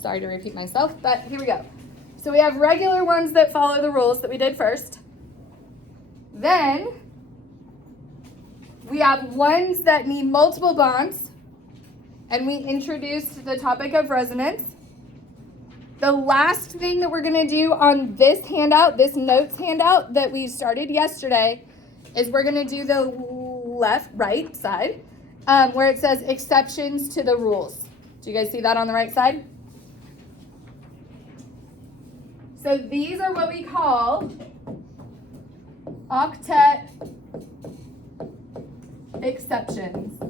Sorry to repeat myself, but here we go. So we have regular ones that follow the rules that we did first. Then we have ones that need multiple bonds, and we introduced the topic of resonance. The last thing that we're going to do on this handout, this notes handout that we started yesterday, is we're going to do the right side, where it says exceptions to the rules. Do you guys see that on the right side? So these are what we call octet exceptions.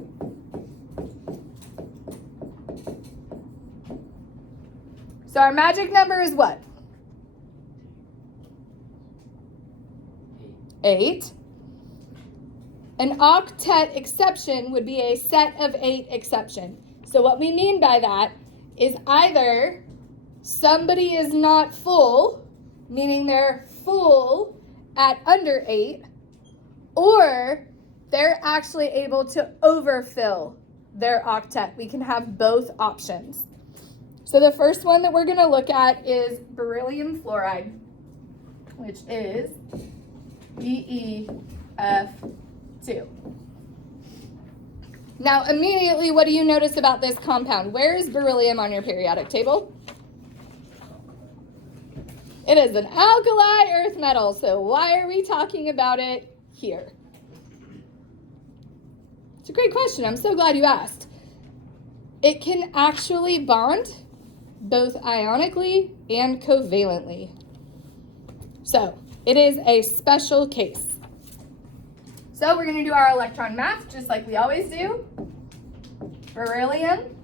So our magic number is what? 8. An octet exception would be a set of 8 exception. So what we mean by that is either somebody is not full, meaning they're full at under 8, or they're actually able to overfill their octet. We can have both options. So the first one that we're going to look at is beryllium fluoride, which is BeF2. Now, immediately, what do you notice about this compound? Where is beryllium on your periodic table? It is an alkali earth metal, so why are we talking about it here? It's a great question. I'm so glad you asked. It can actually bond both ionically and covalently. So, it is a special case. So we're going to do our electron math just like we always do. Beryllium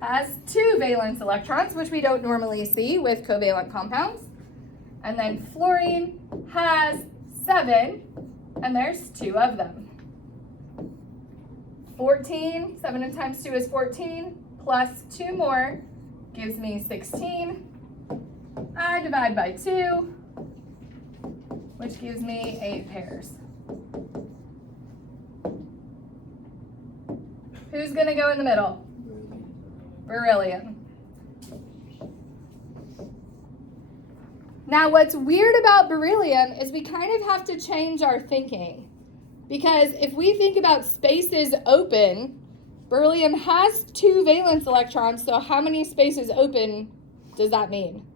has 2 valence electrons, which we don't normally see with covalent compounds. And then fluorine has 7, and there's 2 of them. 14, 7 times 2 is 14, plus 2 more gives me 16. I divide by 2, which gives me 8 pairs. Who's going to go in the middle? Beryllium. Now, what's weird about beryllium is we kind of have to change our thinking. Because if we think about spaces open, beryllium has 2 valence electrons, so how many spaces open does that mean?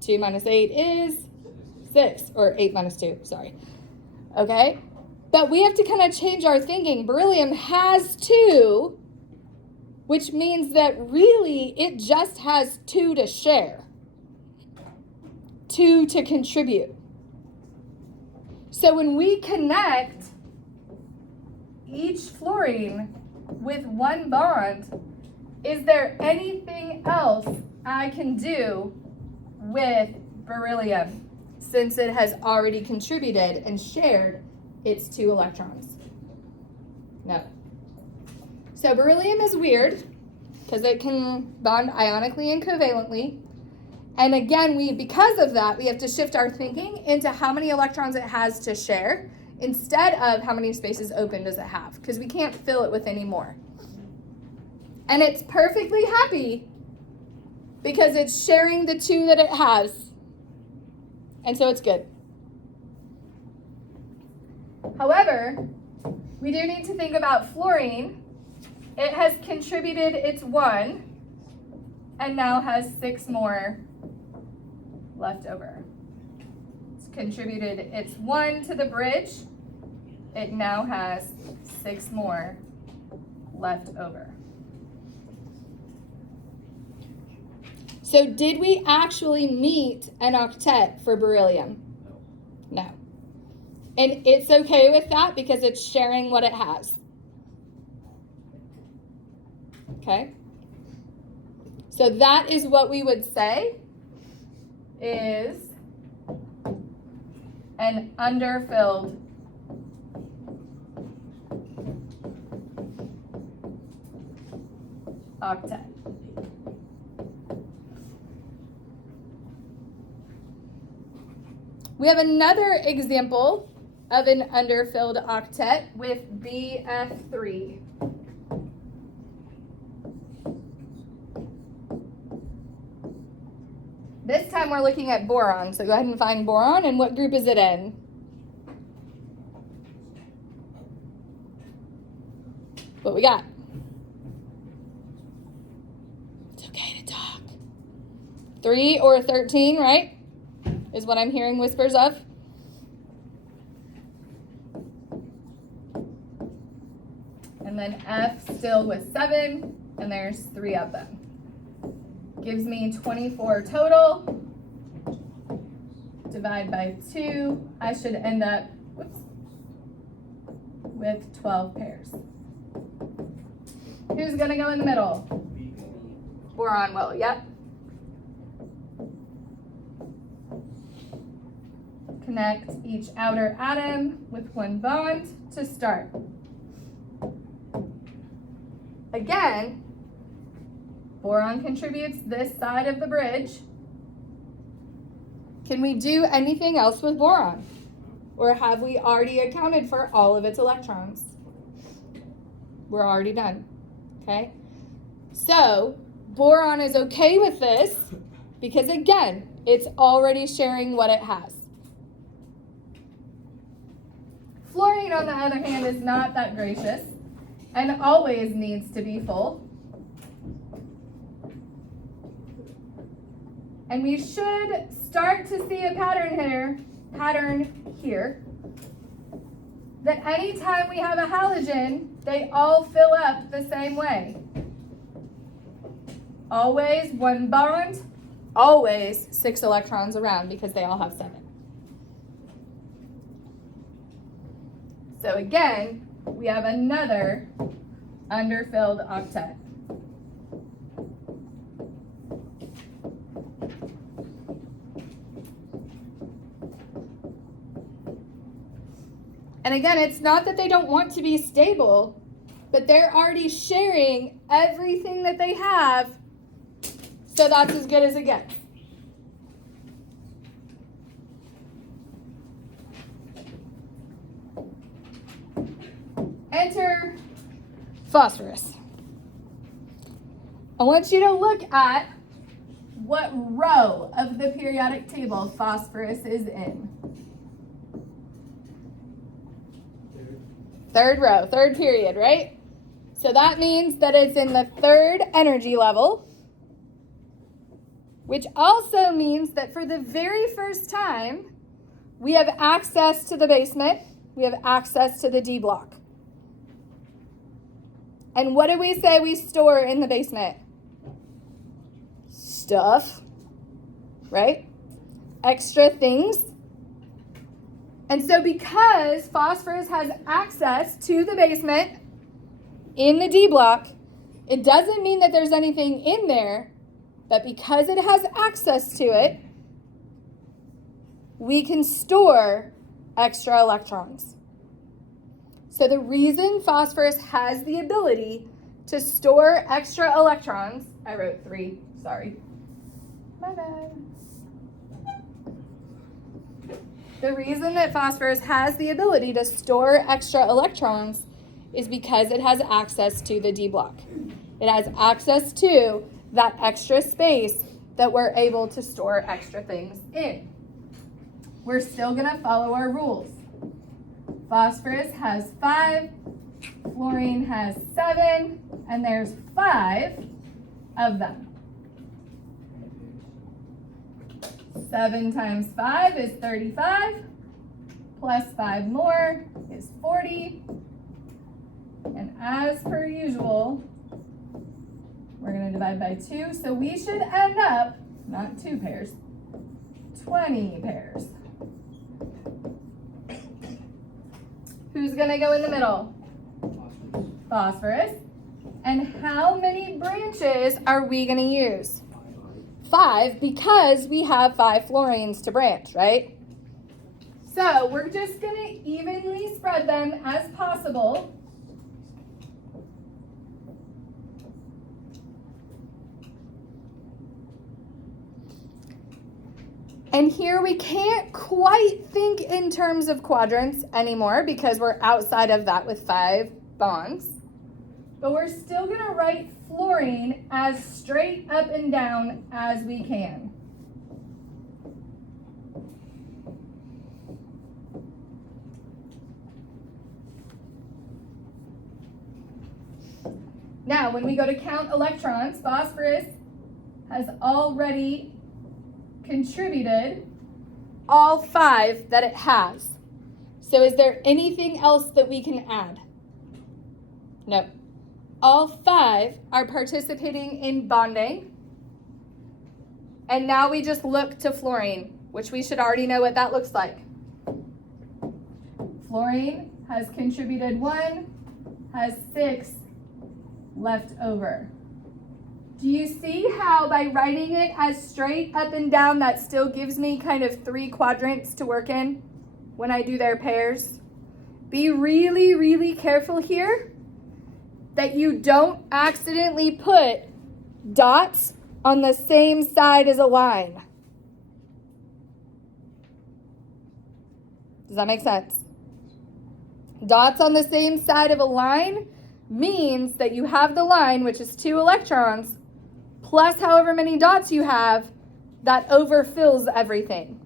2 minus 8 is 6, or 8 minus 2, sorry. Okay? But we have to kind of change our thinking. Beryllium has 2, which means that really it just has 2 to share, 2 to contribute. So when we connect each fluorine with 1 bond, is there anything else I can do with beryllium since it has already contributed and shared its 2 electrons? No. So beryllium is weird because it can bond ionically and covalently. And again, because of that, we have to shift our thinking into how many electrons it has to share instead of how many spaces open does it have, because we can't fill it with any more. And it's perfectly happy because it's sharing the 2 that it has. And so it's good. However, we do need to think about fluorine. It has contributed its 1 and now has 6 more left over. It's contributed its 1 to the bridge. It now has 6 more left over. So did we actually meet an octet for beryllium? No. And it's okay with that because it's sharing what it has. Okay? So that is what we would say is an underfilled octet. We have another example of an underfilled octet with BF3. time we're looking at boron. So go ahead and find boron, and what group is it in? What we got? It's okay to talk. 3 or 13, right? Is what I'm hearing whispers of. And then F still with 7, and there's 3 of them. Gives me 24 total. Divide by 2, I should end up with 12 pairs. Who's gonna go in the middle? Boron will, yep. Connect each outer atom with 1 bond to start. Again, boron contributes this side of the bridge. Can we do anything else with boron? Or have we already accounted for all of its electrons? We're already done, okay? So, boron is okay with this because, again, it's already sharing what it has. Fluorine, on the other hand, is not that gracious and always needs to be full. And we should start to see a pattern here that anytime we have a halogen, they all fill up the same way. Always 1 bond, always 6 electrons around because they all have 7. So again, we have another underfilled octet. And again, it's not that they don't want to be stable, but they're already sharing everything that they have, so that's as good as it gets. Enter phosphorus. I want you to look at what row of the periodic table phosphorus is in. Third row, third period, right? So that means that it's in the 3rd energy level, which also means that for the very first time, we have access to the basement, we have access to the D block. And what do we say we store in the basement? Stuff, right? Extra things. And so because phosphorus has access to the basement in the D block, it doesn't mean that there's anything in there, but because it has access to it, we can store extra electrons. So the reason phosphorus has the ability to store extra electrons, I wrote 3, sorry. My bad. The reason that phosphorus has the ability to store extra electrons is because it has access to the D block. It has access to that extra space that we're able to store extra things in. We're still going to follow our rules. Phosphorus has 5, fluorine has 7, and there's 5 of them. 7 times 5 is 35, plus 5 more is 40. And as per usual, we're going to divide by 2. So we should end up, not 2 pairs, 20 pairs. Who's going to go in the middle? Phosphorus. And how many branches are we going to use? 5, because we have 5 fluorines to branch, right? So we're just going to evenly spread them as possible. And here we can't quite think in terms of quadrants anymore because we're outside of that with 5 bonds. But we're still going to write fluorine as straight up and down as we can. now, when we go to count electrons, phosphorus has already contributed all 5 that it has. So is there anything else that we can add? No. All 5 are participating in bonding. And now we just look to fluorine, which we should already know what that looks like. Fluorine has contributed 1, has 6 left over. Do you see how by writing it as straight up and down, that still gives me kind of 3 quadrants to work in when I do their pairs? Be really, really careful here that you don't accidentally put dots on the same side as a line. Does that make sense? Dots on the same side of a line means that you have the line, which is 2 electrons, plus however many dots you have, that overfills everything.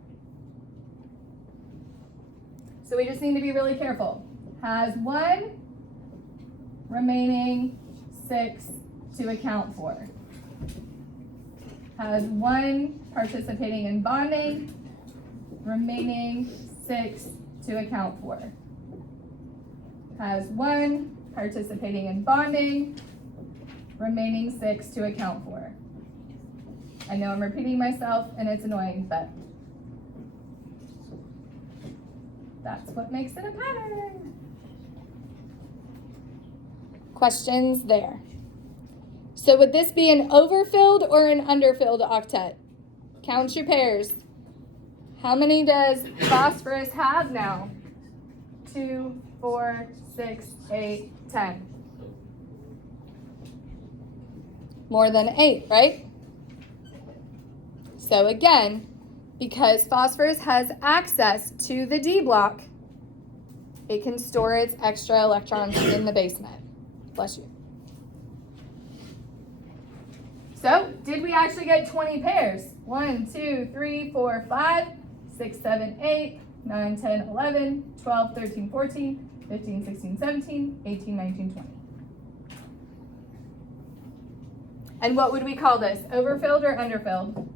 So we just need to be really careful. Has 1, remaining 6 to account for. Has 1 participating in bonding, remaining 6 to account for. Has 1 participating in bonding, remaining 6 to account for. I know I'm repeating myself and it's annoying, but that's what makes it a pattern. Questions there? So would this be an overfilled or an underfilled octet? Count your pairs. How many does phosphorus have now? 2, 4, 6, 8, 10. More than 8, right? So again, because phosphorus has access to the D block, it can store its extra electrons in the basement. Bless you. So, did we actually get 20 pairs? 1, 2, 3, 4, 5, 6, 7, 8, 9, 10, 11, 12, 13, 14, 15, 16, 17, 18, 19, 20. And what would we call this? Overfilled or underfilled?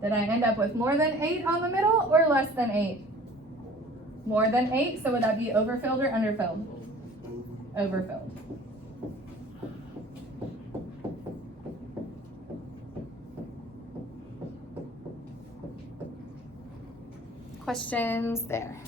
Did I end up with more than 8 on the middle or less than 8? More than 8, so would that be overfilled or underfilled? Overfilled. Questions there?